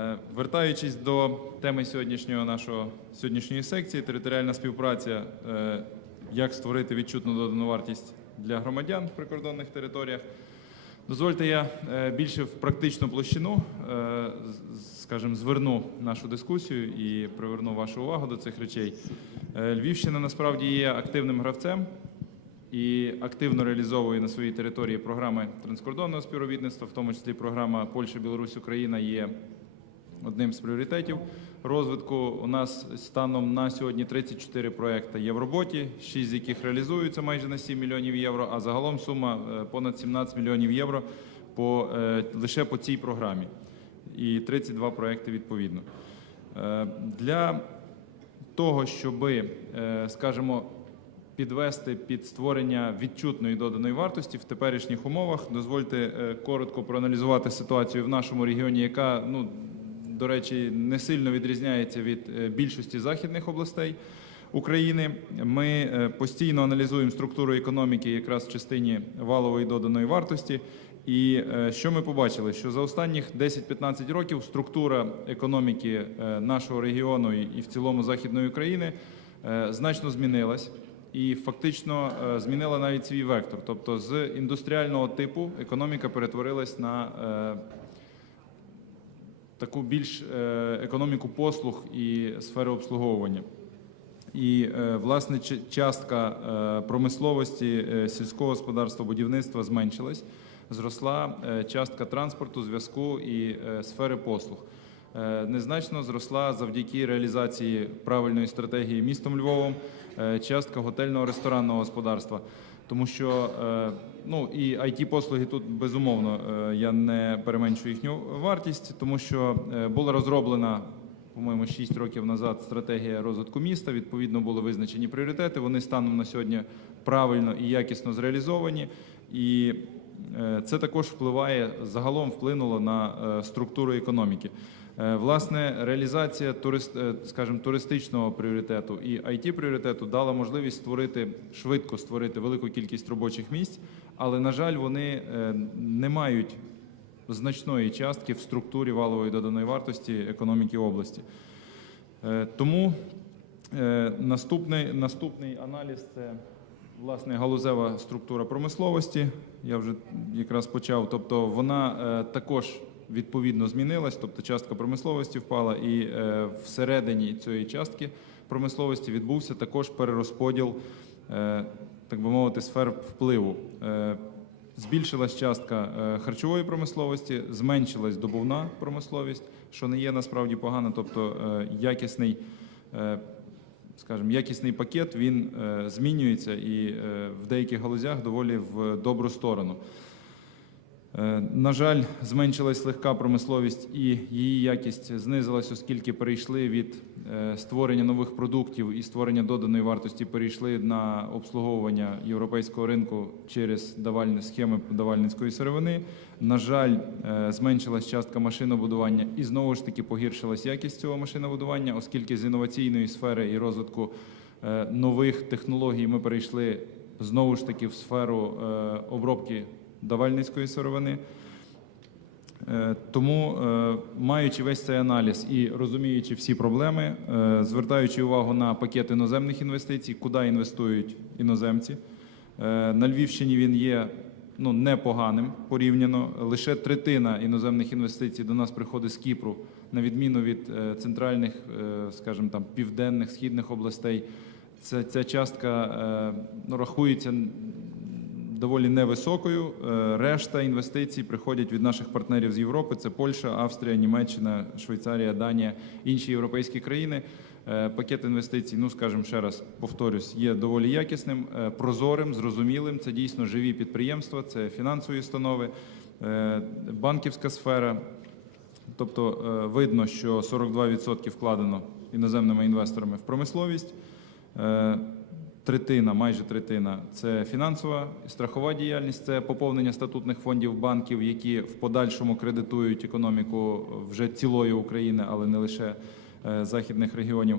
Е, Вертаючись до теми сьогоднішнього нашого сьогоднішньої секції, територіальна співпраця, е, як створити відчутну додану вартість для громадян в прикордонних територіях. Дозвольте, я е, більше в практичну площину, скажімо, зверну нашу дискусію і приверну вашу увагу до цих речей. Львівщина насправді є активним гравцем і активно реалізовує на своїй території програми транскордонного співробітництва, в тому числі програма Польща, Білорусь, Україна є одним з пріоритетів розвитку. У нас станом на сьогодні 34 проекти є в роботі, 6 з яких реалізуються майже на 7 мільйонів євро, а загалом сума е, понад 17 мільйонів євро по, е, лише по цій програмі. І 32 проекти відповідно. Е, Для того, щоб, скажімо, підвести під створення відчутної доданої вартості в теперішніх умовах. Дозвольте коротко проаналізувати ситуацію в нашому регіоні, яка, ну, до речі, не сильно відрізняється від е, більшості західних областей. України ми е, постійно аналізуємо структуру економіки якраз в частині валової доданої вартості. І е, що ми побачили? Що за останніх 10-15 років структура економіки нашого регіону і в цілому західної України значно змінилась і фактично змінила навіть свій вектор. Тобто з індустріального типу економіка перетворилась на таку більш е, економіку послуг і сфери обслуговування. І е, власне частка е, промисловості, сільського господарства, будівництва зменшилась. Зросла частка транспорту, зв'язку і сфери послуг. Незначно зросла завдяки реалізації правильної стратегії містом Львовом частка готельного ресторанного господарства. Тому що ну і it послуги тут безумовно е, я не переменшую їхню вартість, тому що е, була розроблена по-моєму, 6 років назад стратегія розвитку міста. Відповідно, були визначені пріоритети. Вони станом на сьогодні правильно і якісно зреалізовані. І е, це також впливає загалом вплинуло на структуру економіки. Власне, реалізація турист, скажімо, туристичного пріоритету і it пріоритету дала можливість створити швидко створити велику кількість робочих місць, але на жаль, вони е, не мають значної частки в структурі валової доданої вартості економіки області. Е, Тому е, наступний, наступний аналіз це власне галузева структура промисловості. Я вже якраз почав. Тобто вона також відповідно змінилась, тобто частка промисловості впала, і всередині цієї частки промисловості відбувся також перерозподіл, так би мовити, сфер впливу. Е, Збільшилась частка е, харчової промисловості, зменшилась добувна промисловість, що не є насправді погано, тобто е, якісний, скажімо, якісний пакет він змінюється і в деяких галузях доволі в добру сторону. Е, На жаль, зменшилась легка промисловість і її якість знизилась, оскільки перейшли від е, створення нових продуктів і створення доданої вартості, перейшли на обслуговування європейського ринку через давальні схеми давальницької сировини. На жаль, е, зменшилась частка машинобудування і знову ж таки погіршилась якість цього машинобудування, оскільки з інноваційної сфери і розвитку нових технологій ми перейшли знову ж таки в сферу обробки давальницької сировини. Е, Тому, е, маючи весь цей аналіз і розуміючи всі проблеми, е, звертаючи увагу на пакет іноземних інвестицій, куди інвестують іноземці, на Львівщині він є ну, непоганим порівняно. Лише третина іноземних інвестицій до нас приходить з Кіпру, на відміну від центральних, скажімо там, південних, східних областей. Це, ця частка ну, рахується доволі невисокою. Е, Решта інвестицій приходять від наших партнерів з Європи: це Польща, Австрія, Німеччина, Швейцарія, Данія, інші європейські країни. Е, Пакет інвестицій, ну скажімо ще раз, повторюсь, є доволі якісним, е, прозорим, зрозумілим. Це дійсно живі підприємства, це фінансові установи, банківська сфера. Тобто видно, що 42% вкладено іноземними інвесторами в промисловість. Третина, майже третина це фінансова і страхова діяльність, це поповнення статутних фондів банків, які в подальшому кредитують економіку вже цілої України, але не лише е, західних регіонів.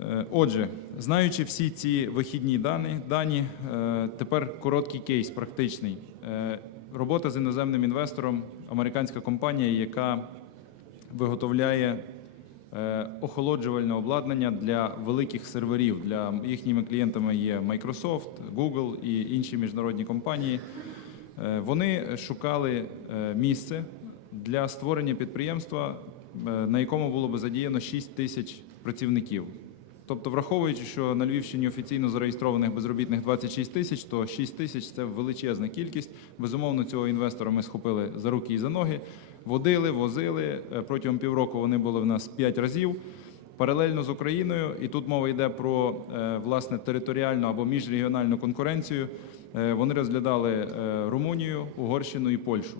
Е, Отже, знаючи всі ці вихідні дані, дані е, тепер короткий кейс, практичний. Робота з іноземним інвестором, американська компанія, яка виготовляє охолоджувальне обладнання для великих серверів. Для їхніми клієнтами є Microsoft, Google і інші міжнародні компанії. Е, Вони шукали е, місце для створення підприємства, е, на якому було би задіяно 6 тисяч працівників. Тобто, враховуючи, що на Львівщині офіційно зареєстрованих безробітних 26 тисяч, то 6 тисяч це величезна кількість. Безумовно, цього інвестора ми схопили за руки і за ноги, водили, возили. Е, Протягом півроку вони були в нас 5 разів. Паралельно з Україною, і тут мова йде про е, власне територіальну або міжрегіональну конкуренцію. Е, Вони розглядали Румунію, Угорщину і Польщу.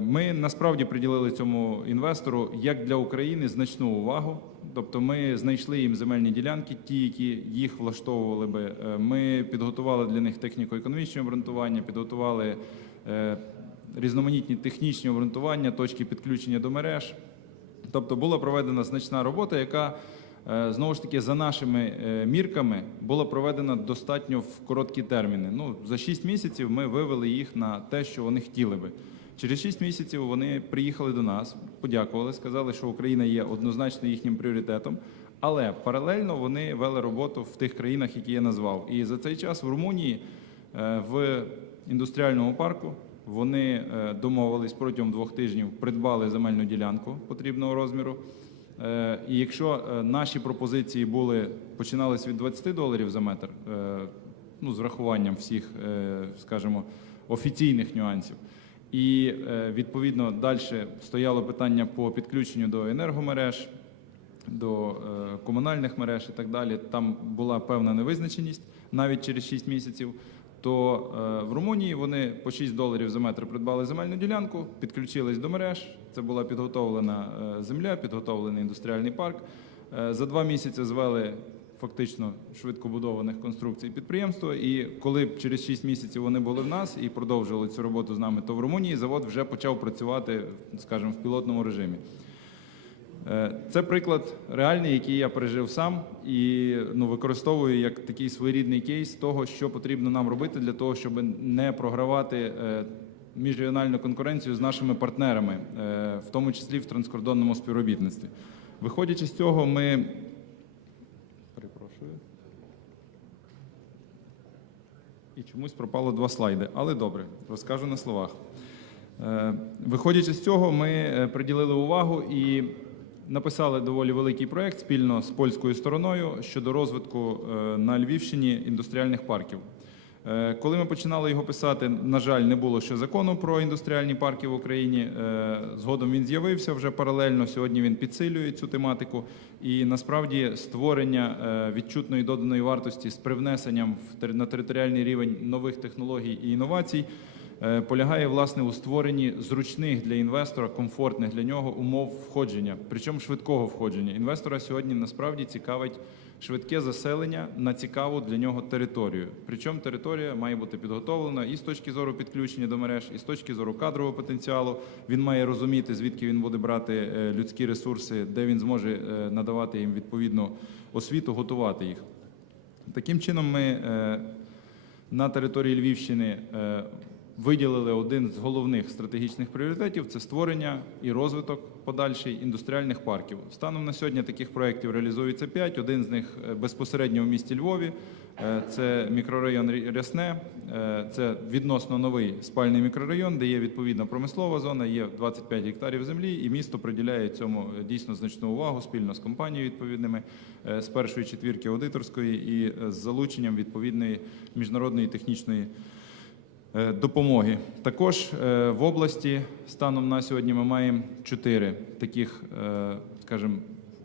Ми насправді приділили цьому інвестору як для України значну увагу. Тобто, ми знайшли їм земельні ділянки, ті, які їх влаштовували би. Ми підготували для них техніко-економічні обґрунтування, підготували різноманітні технічні обґрунтування, точки підключення до мереж. Тобто була проведена значна робота, яка е, знову ж таки за нашими е, мірками була проведена достатньо в короткі терміни. Ну за 6 місяців ми вивели їх на те, що вони хотіли би. Через 6 місяців вони приїхали до нас, подякували, сказали, що Україна є однозначно їхнім пріоритетом. Але паралельно вони вели роботу в тих країнах, які я назвав. І за цей час в Румунії е, в індустріальному парку вони е, домовились протягом двох тижнів, придбали земельну ділянку потрібного розміру. Е, І якщо е, наші пропозиції були починались від 20 доларів за метр, ну з врахуванням всіх, скажімо, офіційних нюансів. І відповідно далі стояло питання по підключенню до енергомереж, до комунальних мереж і так далі. Там була певна невизначеність навіть через 6 місяців. То е, в Румунії вони по 6 доларів за метр придбали земельну ділянку, підключились до мереж. Це була підготовлена е, земля, підготовлений індустріальний парк. Е, За два місяці звели фактично швидкобудованих конструкцій підприємства. І коли через 6 місяців вони були в нас і продовжили цю роботу з нами, то в Румунії завод вже почав працювати, скажімо, в пілотному режимі. Е, Це приклад реальний, який я пережив сам і ну, використовую як такий своєрідний кейс того, що потрібно нам робити для того, щоб не програвати е, міжрегіональну конкуренцію з нашими партнерами, е, в тому числі в транскордонному співробітництві. Виходячи з цього, ми перепрошую. І чомусь пропало два слайди, але добре, розкажу на словах. Виходячи з цього, ми приділили увагу і написали доволі великий проект спільно з польською стороною щодо розвитку е, на Львівщині індустріальних парків. Е, Коли ми починали його писати, на жаль, не було ще закону про індустріальні парки в Україні. Е, Згодом він з'явився вже паралельно. Сьогодні він підсилює цю тематику. І насправді створення відчутної доданої вартості з привнесенням на територіальний рівень нових технологій і інновацій полягає власне у створенні зручних для інвестора, комфортних для нього умов входження, причому швидкого входження. Інвестора сьогодні насправді цікавить швидке заселення на цікаву для нього територію. Причому територія має бути підготовлена і з точки зору підключення до мереж, і з точки зору кадрового потенціалу. Він має розуміти, звідки він буде брати е, людські ресурси, де він зможе е, надавати їм відповідну освіту, готувати їх. Таким чином, ми е, на території Львівщини е, виділили один з головних стратегічних пріоритетів це створення і розвиток подальший індустріальних парків. Станом на сьогодні таких проєктів реалізується 5. Один з них е, безпосередньо в місті Львові. Е, Це мікрорайон Рясне, Е, це відносно новий спальний мікрорайон, де є відповідна промислова зона, є 25 гектарів землі, і місто приділяє цьому дійсно значну увагу спільно з компанією відповідними з першої четвірки аудиторської і з залученням відповідної міжнародної технічної допомоги. Також е, в області станом на сьогодні ми маємо чотири таких, е, скажімо,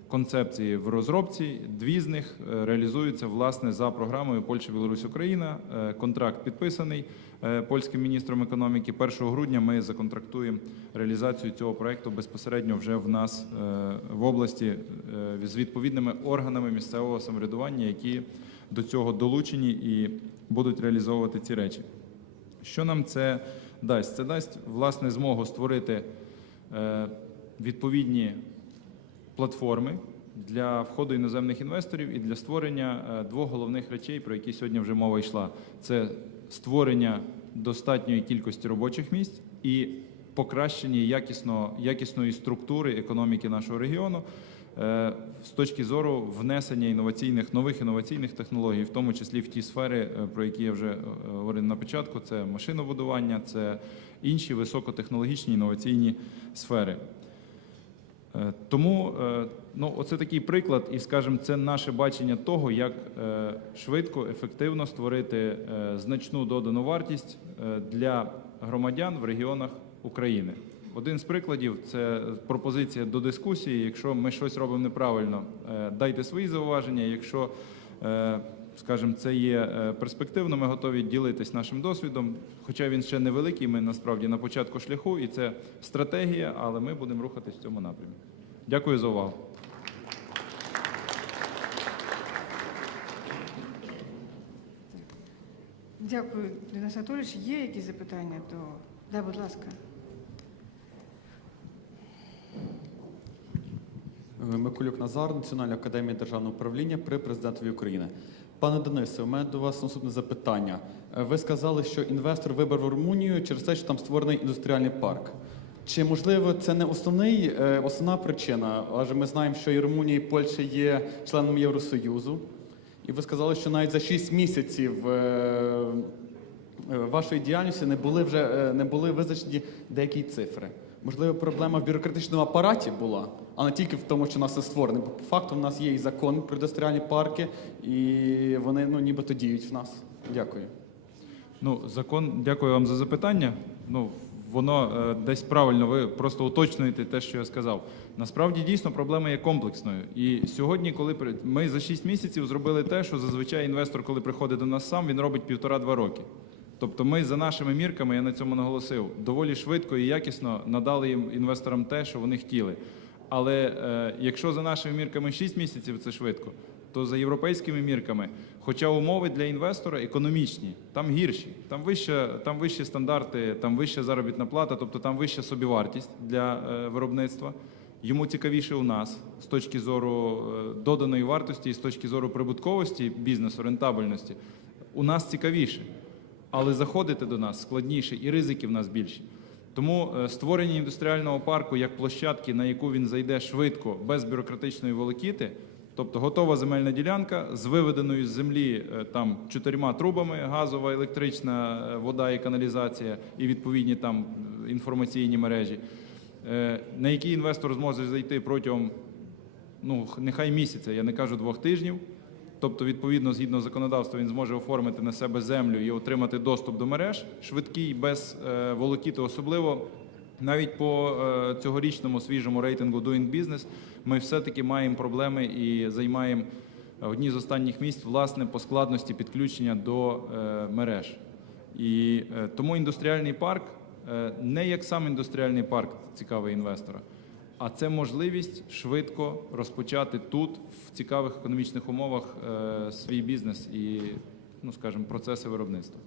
концепції в розробці. Дві з них е, реалізуються власне за програмою Польща, Білорусь, Україна. Е, Контракт підписаний е, польським міністром економіки. 1 грудня ми законтрактуємо реалізацію цього проекту безпосередньо вже в нас е, в області е, з відповідними органами місцевого самоврядування, які до цього долучені і будуть реалізовувати ці речі. Що нам це дасть? Це дасть власне змогу створити е, відповідні платформи для входу іноземних інвесторів і для створення е, двох головних речей, про які сьогодні вже мова йшла. Це створення достатньої кількості робочих місць і покращенні якісно, якісної структури економіки нашого регіону з точки зору внесення інноваційних нових інноваційних технологій, в тому числі в ті сфери, е, про які я вже е, говорив на початку: це машинобудування, це інші високотехнологічні інноваційні сфери. Е, Тому е, ну, оце такий приклад, і скажімо, це наше бачення того, як е, швидко, ефективно створити е, значну додану вартість е, для громадян в регіонах України. Один з прикладів це пропозиція до дискусії. Якщо ми щось робимо неправильно, е, дайте свої зауваження. Якщо е, скажімо, це є е, перспективно, ми готові ділитись нашим досвідом. Хоча він ще невеликий, ми насправді на початку шляху, і це стратегія, але ми будемо рухатись в цьому напрямі. Дякую за увагу. Дякую, Денис Анатолійович. Є якісь запитання до да, будь ласка. Миколюк Назар, Національна академія державного управління при президентові України. Пане Денисе, у мене до вас наступне запитання. Е, Ви сказали, що інвестор вибрав Румунію через те, що там створений індустріальний парк. Чи можливо це не основний, е, основна причина? Адже ми знаємо, що і Румунія, і Польща є членом Євросоюзу. І ви сказали, що навіть за 6 місяців е, вашої діяльності не були вже не були визначені деякі цифри. Можливо, проблема в бюрократичному апараті була, а не тільки в тому, що нас не створений. Бо по факту в нас є і закон про індустріальні парки, і вони ну нібито діють в нас. Дякую. Ну, закон, дякую вам за запитання. Ну, воно е, десь правильно, ви просто уточнюєте те, що я сказав. Насправді дійсно проблема є комплексною. І сьогодні, коли ми за 6 місяців зробили те, що зазвичай інвестор, коли приходить до нас сам, він робить півтора-два роки. Тобто ми за нашими мірками, я на цьому наголосив, доволі швидко і якісно надали їм інвесторам те, що вони хотіли. Але е, якщо за нашими мірками 6 місяців це швидко, то за європейськими мірками, хоча умови для інвестора економічні, там гірші, там вища, там вищі стандарти, там вища заробітна плата, тобто там вища собівартість для е, виробництва. Йому цікавіше у нас з точки зору е, доданої вартості і з точки зору прибутковості бізнесу, рентабельності. У нас цікавіше, але заходити до нас складніше і ризики в нас більші. Тому е, створення індустріального парку як площадки, на яку він зайде швидко, без бюрократичної волокіти, тобто готова земельна ділянка з виведеною з землі е, там чотирма трубами: газова, електрична, е, вода і каналізація, і відповідні там інформаційні мережі, на які інвестор зможе зайти протягом ну нехай місяця, я не кажу двох тижнів. Тобто, відповідно, згідно законодавства, він зможе оформити на себе землю і отримати доступ до мереж швидкий, без е, волокіти. Особливо навіть по е, цьогорічному свіжому рейтингу Doing Business ми все-таки маємо проблеми і займаємо одні з останніх місць власне по складності підключення до е, мереж. І тому індустріальний парк не як сам індустріальний парк цікавий інвестора, а це можливість швидко розпочати тут, в цікавих економічних умовах, е, свій бізнес і, ну скажімо, процеси виробництва.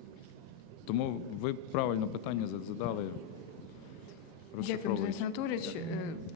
Тому ви правильно питання задали. Дякую. Денис Анатолійович.